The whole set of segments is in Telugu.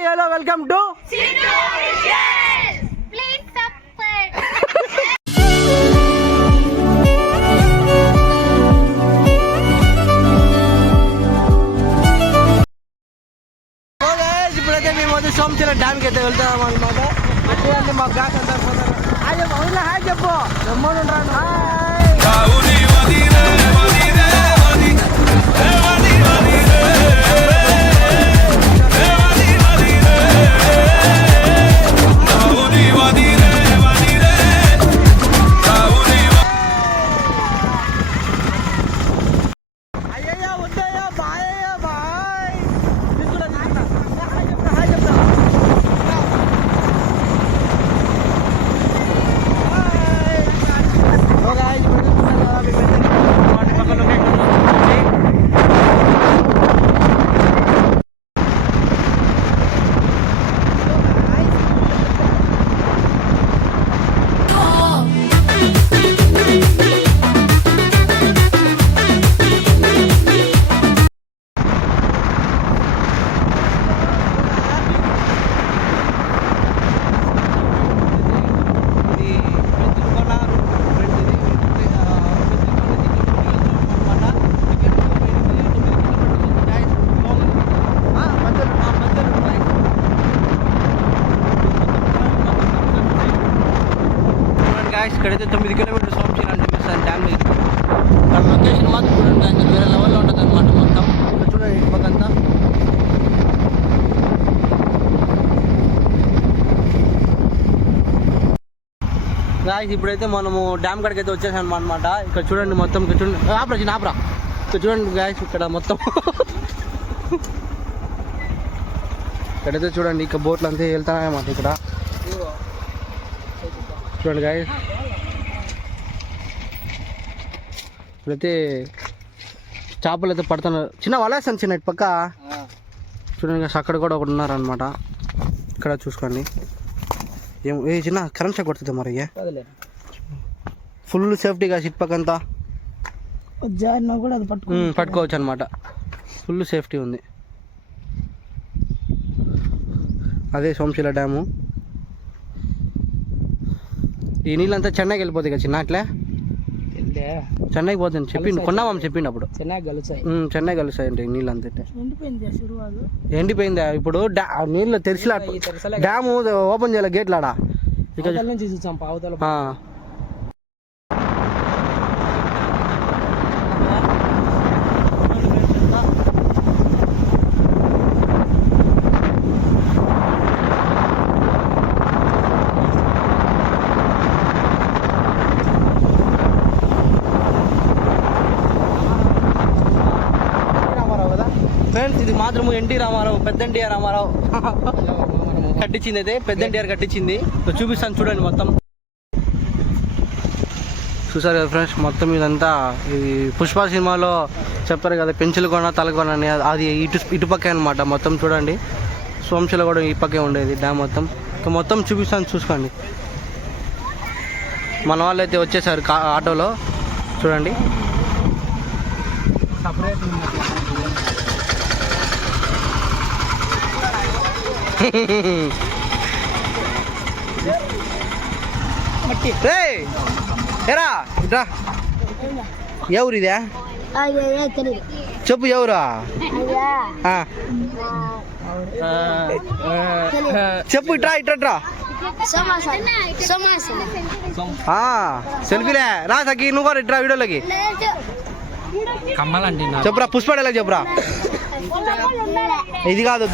హాయ్ హలో వెల్కమ్ టు ఇప్పుడైతే మేము వచ్చి సోమశిల డ్యామ్కి అయితే వెళ్తాం అనమాట. చూడండి మా బ్యాక్ అంతా హాయ్ చెప్పు ఇక్కడైతే 9 కిలోమీటర్స్ సోమశిల అని చెప్పేసి డ్యామ్ లొకేషన్ మాత్రం చూడండి వేరే లెవెల్లో ఉంటుంది అనమాట. మొత్తం చూడండి ఇటు పక్కంతా గాయ్స్ ఇప్పుడైతే మనము డ్యామ్ కాడికి అయితే వచ్చేసాం అనమాట. ఇక్కడ చూడండి మొత్తం ఇక్కడ చూడండి ఆపరా ఇక్కడ చూడండి గాయ్స్ ఇక్కడ మొత్తం ఇక్కడైతే చూడండి ఇక బోట్లు అంతా వెళ్తాయన్నమాట. ఇక్కడ చూడండి గాయ్స్ ఇప్పుడైతే చేపలు అయితే పడుతున్నారు. చిన్న వలేసాను చిన్న ఇటు పక్క చూడండి అక్కడ కూడా ఒకటి ఉన్నారనమాట. ఇక్కడ చూసుకోండి ఏ చిన్న కరెంట్ షాక్ కొడుతుంది మరి ఫుల్ సేఫ్టీగా ఇటు పక్క అంతా పట్టుకోవచ్చు అనమాట. ఫుల్ సేఫ్టీ ఉంది. అదే సోమశిల డ్యాము. ఈ నీళ్ళంతా చెన్నైకి వెళ్ళిపోతాయి కదా చిన్న అట్లే చెన్నైకి పోతుంది చెప్పిండు కొన్నామని చెప్పిండు అప్పుడు చెన్నై కలుస్తాయి అంటే నీళ్ళు అంతే ఎండిపోయిందా ఇప్పుడు నీళ్ళు తెరిచిలా డ్యాము ఓపెన్ చేయాలి గేట్లాడా ఇక్కడ ఫ్రెండ్స్ ఇది మాత్రము ఎన్టీ రామారావు పెద్ద ఎన్టీఆర్ రామారావు కట్టించింది. అయితే పెద్ద ఎన్టీఆర్ కట్టించింది. చూపిస్తాను చూడండి మొత్తం. చూసారు కదా ఫ్రెండ్స్ మొత్తం ఇదంతా ఇది పుష్ప సినిమాలో చెప్తారు కదా పెంచులు కొన తలకొన అని అది ఇటుపక్కే అనమాట. మొత్తం చూడండి సోమశిల కూడా ఈ పక్కే ఉండేది డ్యామ్ మొత్తం. ఇంకా మొత్తం చూపిస్తాను చూసుకోండి. మన వాళ్ళు అయితే వచ్చేసారు ఆటోలో చూడండి. ఏరా ఇట్రా ఎవరు ఇదే చెప్పు ఎవరా చెప్పు ఇట్రా ఇట్రా సెల్ఫీలే రా సఖి నువ్వు కూడా ఇట్రా వీడియోలోకి చెప్పురా పుష్పడేలా చెప్పురా ఇది కాదు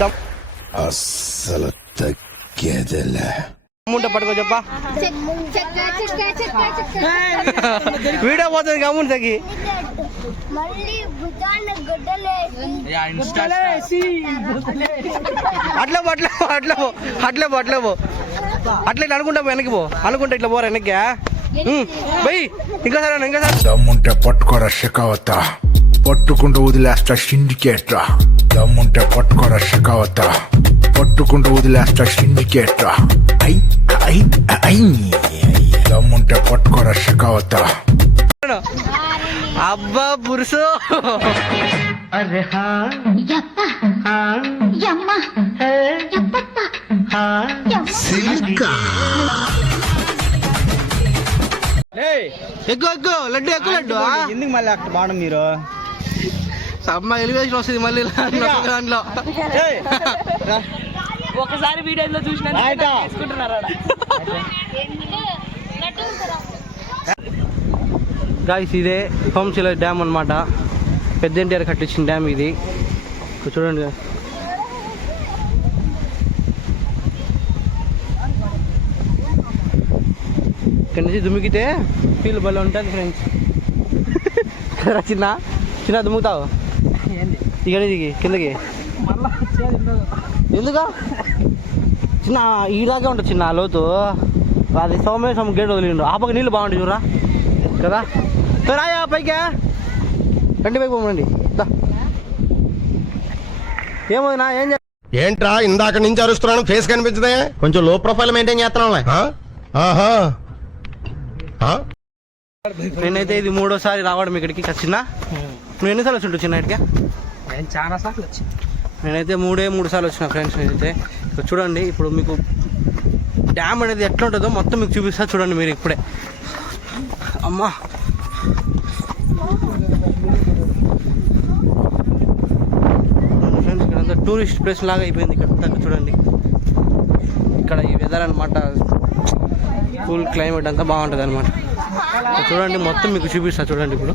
అసలు తగ్గేదిలే అమౌంట్ పట్టుకో చెప్పా వీడియో పోతుంది అమౌంట్ తగ్గి అట్లా అనుకుంటా వెనక్కి పో అనుకుంటా ఇట్లా పోరా వెనక్కి బై ఇంకోసారి దమ్ముంటే పట్టుకోరా షెకావత పట్టుకుంటూ వదిలేస్తా సిండికేట్రా దమ్ముంటే పట్టుకోరా షెకావత పట్టుకుంటూ వదిలేస్తా సిండికేట్రా దమ్ముంటే పట్టుకోరా షెకావత అబ్బా పురుషు అరే ఎక్కువ ఎక్కువ లడ్డు ఎక్కువ లడ్డు ఎందుకు మళ్ళీ అక్కడ బాడం మీరు అమ్మ ఎలివేషన్ వస్తుంది మళ్ళీ దాంట్లో ఒకసారి వీడియోలో చూసిన గాయ్స్ ఇదే సోమశిల డ్యామ్ అన్నమాట. పెద్ద ఎన్టీఆర్ కట్టించిన డ్యామ్ ఇది. చూడండి ఇక్కడ నుంచి దుమ్మికితే ఫీల్ భలే ఉంటుంది ఫ్రెండ్స్. చిన్న చిన్న దుమ్ముతావు ఇక్కడ దిగి కిందకి ఎందుకు చిన్న ఈదాకే ఉంటుంది చిన్న లోతు. అది సోమేశ్వరం గేట్ వదిలిండు ఆ పక్క నీళ్ళు బాగుంటాయి చూడరా కదా. రాయా పైకా రండి పైకి పోమండి. ఏమోనా ఏం ఏంట్రా ఇందాక నుంచి అరుస్తున్నాను ఫేస్ కనిపించదే కొంచెం లో ప్రొఫైల్ మెయింటైన్ చేస్తున్నాం. నేనైతే ఇది 3వ సారి రావడం ఇక్కడికి చిన్న. నువ్వు ఎన్నిసార్లు వచ్చి ఉంటావు చిన్న ఇక్కడికి? నేను చాలా సార్లు వచ్చాను. నేనైతే 3 సార్లు వచ్చిన ఫ్రెండ్స్. నేనైతే ఇక్కడ చూడండి ఇప్పుడు మీకు డ్యామ్ అనేది ఎట్లా ఉంటుందో మొత్తం మీకు చూపిస్తా చూడండి మీరు ఇప్పుడే. అమ్మా ఫ్రెండ్స్ ఇక్కడ అంతా టూరిస్ట్ ప్లేస్ లాగా అయిపోయింది ఇక్కడ అంతా. చూడండి ఇక్కడ ఈ వెదర్ అనమాట, కూల్ క్లైమేట్ అంతా బాగుంటుంది అనమాట. చూడండి మొత్తం మీకు చూపిస్తా చూడండి ఇప్పుడు.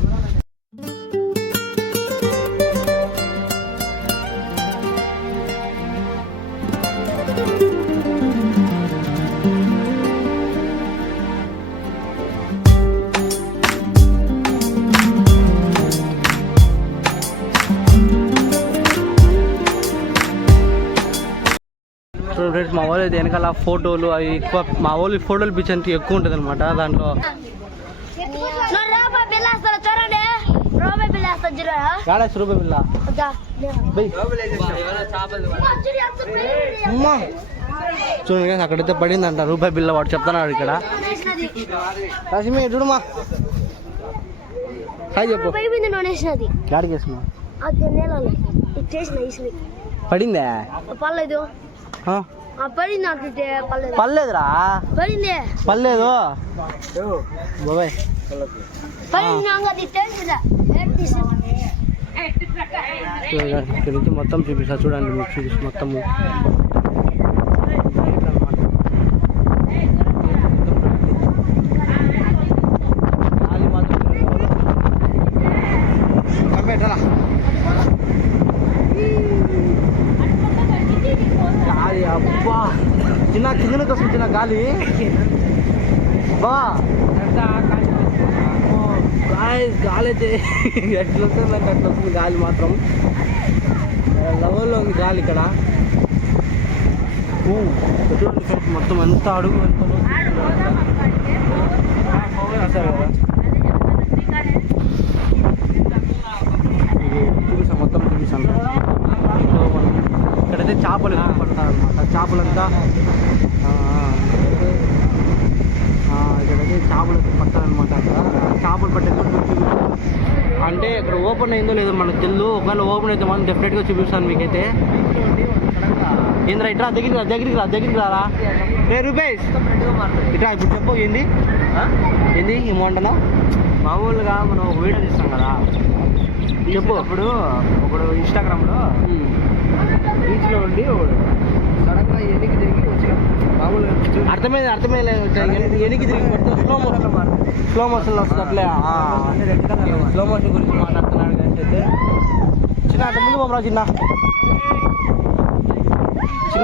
ఫ్రెండ్స్ మా వాళ్ళు అయితే వెనకాల ఫోటోలు అవి ఎక్కువ, మా వాళ్ళు ఫోటోలు పిచ్చి అంటే ఎక్కువ ఉంటుంది అనమాట. దాంట్లో రూపాయి బిల్ల అమ్మా చూడండి అక్కడైతే పడిందంట రూపాయి బిల్ల. వాడు చెప్తున్నాడు ఇక్కడ. రసిమి చూడమ్మా హాయ్ చెప్పు. గాడికి వేసుకున్నా పడిందా? పర్లేదురా పర్లేదు బాబాయ్. ఇక్కడ నుంచి మొత్తం చూపిస్తా చూడండి మీకు చూపిస్తా మొత్తము. గాలి అబ్బా చిన్న కిందకి వస్తుంది చిన్న గాలి బా. గాలి అయితే ఎట్లా వస్తుంది నాకు అట్లా వస్తుంది గాలి మాత్రం. లెవెల్లో ఉంది గాలి ఇక్కడ. చూడండి ఫ్రెండ్స్ మొత్తం ఎంత అడుగు చూపిస్తాం మొత్తం చూపిస్తాను. ఇక్కడైతే చేపలు పడతారనమాట. చేపలంతా ఇక్కడైతే చేపలు అయితే పడతారనమాట. అక్కడ చేపలు పట్టే అంటే ఇక్కడ ఓపెన్ అయిందో లేదో మనకు తెలియదు. ఒకవేళ ఓపెన్ అయితే మనం డెఫినెట్గా చూపిస్తాను మీకైతే. ఏంద్రా ఇట్రా దగ్గరికి రారా రూపేష్ ఇట్రా ఇప్పుడు చెప్పు ఏంది ఏమంటున్నావు? మామూలుగా మనం ఒక వీడియో తీస్తాం కదా చెప్పు. అప్పుడు ఒకడు ఇన్స్టాగ్రామ్లో బీచ్లో ఉండి సడన్గా ఎనికి తిరిగి వచ్చిన మామూలుగా అర్థమైంది ఎనికి తిరిగి పడితే స్లో మోషన్ వస్తుంది అట్లే. స్లో మోషన్ గురించి మాట్లాడుతున్నాడు కానీ అయితే చిన్న అంత ముందు పోమరా చిన్న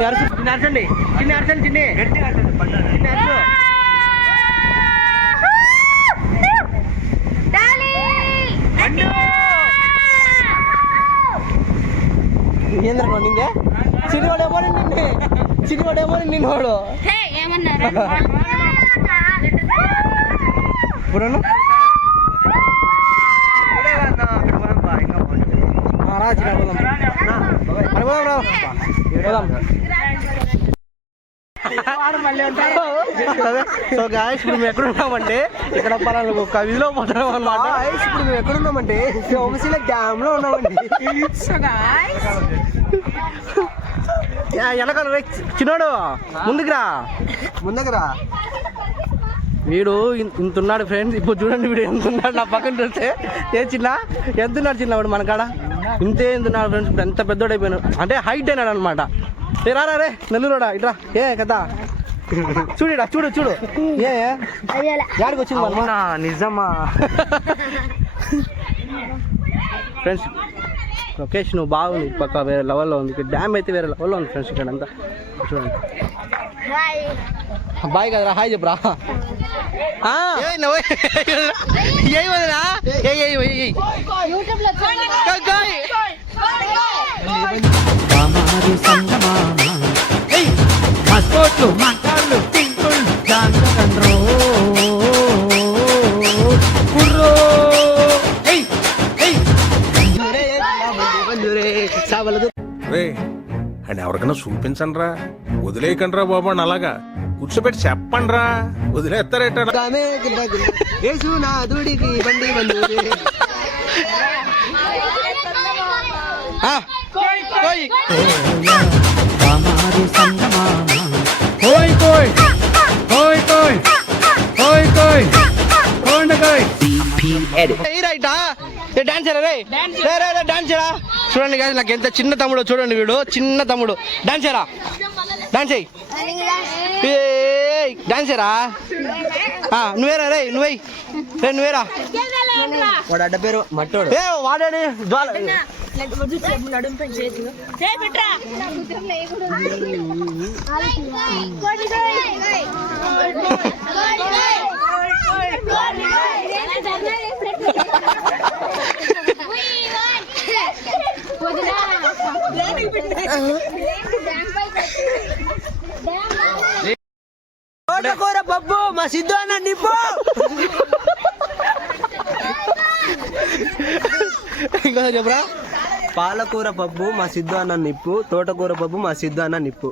అరసండి చిన్ని గట్టిగా చిన్న అరసు. ఏంద్ర నిందే చిన్నవాడేమో నిన్నవాడు ఇప్పుడు రా చిన్న పోదాం. సో గాయస్ ఇప్పుడు మేము ఎక్కడున్నామంటే ఇక్కడ పలానా కవిలో పోతున్నాం అన్నమాట. ఇప్పుడు మేము ఎక్కడున్నామంటే సోమశిల డ్యామ్ లో ఉన్నామండి. వెనకాల రే చిన్నోడు ముందుకు రా వీడు ఇంతున్నాడు ఫ్రెండ్స్. ఇప్పుడు చూడండి వీడు ఎంతున్నాడు నా పక్కన చూస్తే. ఏ చిన్న ఎంతున్నాడు చిన్నవాడు మన కాడ ఇంతే ఎంతున్నాడు ఫ్రెండ్స్. ఇప్పుడు ఎంత పెద్దోడు అయిపోయినాడు అంటే హైట్ అయినాడు అనమాట. ఏ రారా రే నెల్లూరుడా ఇట్రా. ఏ కదా చూడుడా చూడు ఏ యాడికి వచ్చింది మన నిజమా ఫ్రెండ్స్. లొకేషన్ బాగుంది, పక్క వేరే లెవెల్లో ఉంది. డ్యామ్ అయితే వేరే లెవెల్లో ఉంది ఫ్రెండ్స్. ఇక్కడ అంతా చూడండి. బాయ్ కదరా హాయ్ చెప్పరా. అని ఎవరికైనా చూపించండి రా, వదిలేయకండి రా బాబు అని అలాగా కూర్చోబెట్టి చెప్పండి రా, వదిలేస్తారేట. చూడండి గాయస్, నాకు ఎంత చిన్న తమ్ముడు చూడండి. వీడు చిన్న తమ్ముడు డాన్స్ చేయరా, డాన్స్ చేయి, డాన్స్ చేయరా. నువ్వేరా రే నువ్వేరా. వాడు అడ్డ పేరు మట్టోడు. ఏ వాడాడి జ్వాల తోటకూర పప్పు మా సిద్ధు అన్న నిప్పు. ఇంకా చెప్పరా. పాలకూర పప్పు మా సిద్ధు అన్న నిప్పు, తోటకూర పప్పు మా సిద్ధు అన్న నిప్పు.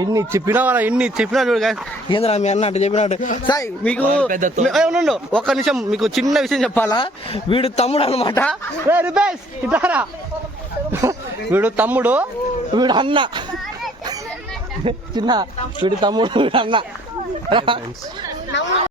ఇన్ని చెప్పినాడు ఏంద్రా మీ అన్న అంటే చెప్పినాడు. సార్ మీకు ఉండు ఒక్క నిమిషం, మీకు చిన్న విషయం చెప్పాలా. వీడు తమ్ముడు అనమాట. ఇటారా వీడు తమ్ముడు, వీడు అన్న. చిన్న వీడు తమ్ముడు, వీడు అన్న.